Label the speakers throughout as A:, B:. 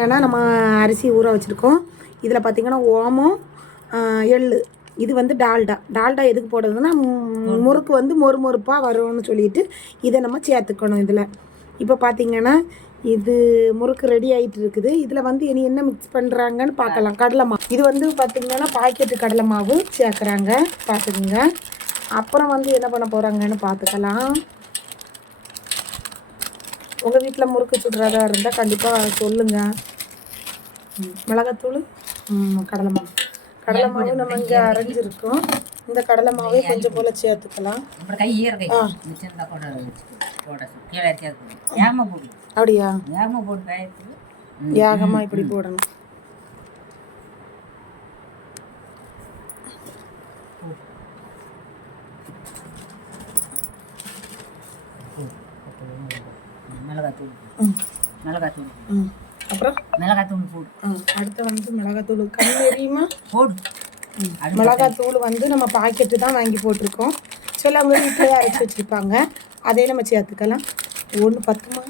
A: ஏன்னா நம்ம அரிசி ஊற வச்சுருக்கோம். இதில் பார்த்தீங்கன்னா ஓமம் எள் எள்ளு. இது வந்து டால்டா. டால்டா எதுக்கு போடுறதுன்னா முறுக்கு வந்து மொறு மொறுப்பாக வரும்னு சொல்லிட்டு இதை நம்ம சேர்த்துக்கணும் இதில். இப்போ பார்த்தீங்கன்னா இது முறுக்கு ரெடி ஆகிட்டு இருக்குது. இதில் வந்து இனி என்ன மிக்ஸ் பண்ணுறாங்கன்னு பார்க்கலாம். கடலை மாவு. இது வந்து பார்த்திங்கன்னா பாக்கெட்டு கடலை மாவு சேர்க்குறாங்க. பார்த்துக்குங்க. அப்புறம் வந்து என்ன பண்ண போகிறாங்கன்னு பார்த்துக்கலாம். உங்கள் வீட்டில் முறுக்கு சுடுறதா இருந்தால் கண்டிப்பாக சொல்லுங்கள் மிளகாத்தூள் கடலை மாவு. கடலை மாவு நம்ம இங்கே அரைஞ்சிருக்கோம். இந்த கடலை மாவே கொஞ்சம் போல் சேர்த்துக்கலாம். அப்படியா? யாகமாக இப்படி போடணும்.
B: மிளகாத்தூள்.
A: ம்.
B: மிளகாத்தூள்.
A: ம். அப்புறம்?
B: மிளகாத்தூள் போடு.
A: அடுத்து வந்து மிளகாத்தூள். கண் எரியுமா
B: போடு
A: மிளகாத்தூள் வந்து நம்ம பாக்கெட்டு தான் வாங்கி போட்டிருக்கோம். சிலவங்க வீட்டிலேயே அரைச்சி வச்சுருப்பாங்க. அதே நம்ம சேர்த்துக்கலாம். ஒன்று பத்துமா?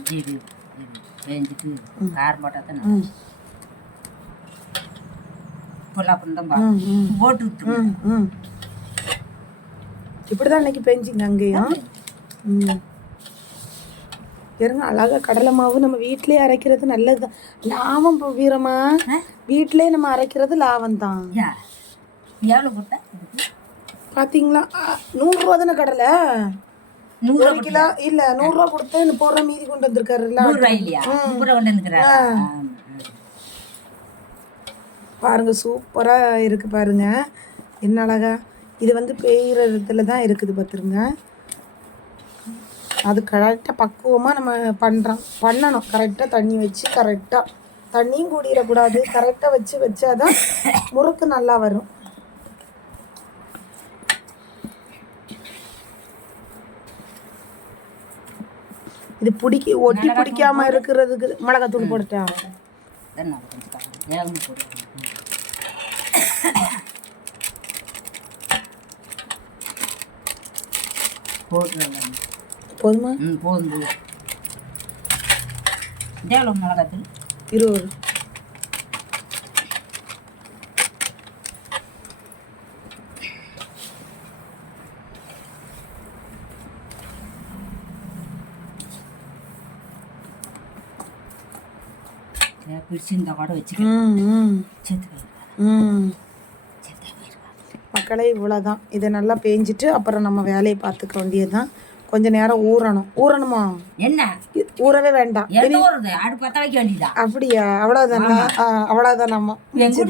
B: வேஞ்சிட்டு காரம் போட்டால் தான்? போட்டு
A: இப்படி தான் இன்னைக்கு பெஞ்சிங்க அங்கேயும். ம். இருங்க அழகா கடலை மாவு நம்ம வீட்டிலேயே அரைக்கிறது நல்லது. லாபம் வீரமா வீட்டிலே நம்ம அரைக்கிறது லாபம் தான்
B: எவ்வளோ கொடுத்தா இதுக்கு?
A: பார்த்தீங்களா நூறுரூவா தானே கடலை?
B: நூறு
A: கிலோ இல்லை நூறுரூவா கொடுத்து இந்த போடுற மீதி கொண்டு வந்திருக்காருல்ல
B: ரூபா
A: பாருங்க சூப்பராக இருக்கு பாருங்க. என்ன அழகா. இது வந்து பெய்கிற இடத்துல தான் இருக்குது பார்த்துருங்க அது கரெக்டாக பக்குவமாக நம்ம பண்ணுறோம் பண்ணணும். கரெக்டாக தண்ணி வச்சு கரெக்டாக தண்ணியும் கூடிடக்கூடாது. கரெக்டாக வச்சு வச்சாதான் முறுக்கு நல்லா வரும். இது பிடிக்க ஒட்டி பிடிக்காம இருக்கிறதுக்கு மிளகாத்தூள் போட்டுட்டா
B: போட்டுருங்க
A: போதுமா?
B: ம் போதும் எவ்வளோ மிளகாத்தூள்?
A: இருபது.
B: பிடிச்சிருந்தா கூட வச்சுக்க.
A: ம் ம்.
B: சேர்த்து போயிருக்கா
A: ம்.
B: சேர்த்து போயிருக்கா
A: மக்களே இவ்வளோதான் இதை நல்லா பேஞ்சிட்டு அப்புறம் நம்ம வேலையை பார்த்துக்க வேண்டியது தான் கொஞ்ச நேரம் ஊறணும். ஊறணுமா?
B: என்ன?
A: ஊறவே வேண்டாம்.
B: அடுப்பு பற்ற வைக்க வேண்டியதா?
A: அப்படியா? நம்ம
B: எங்க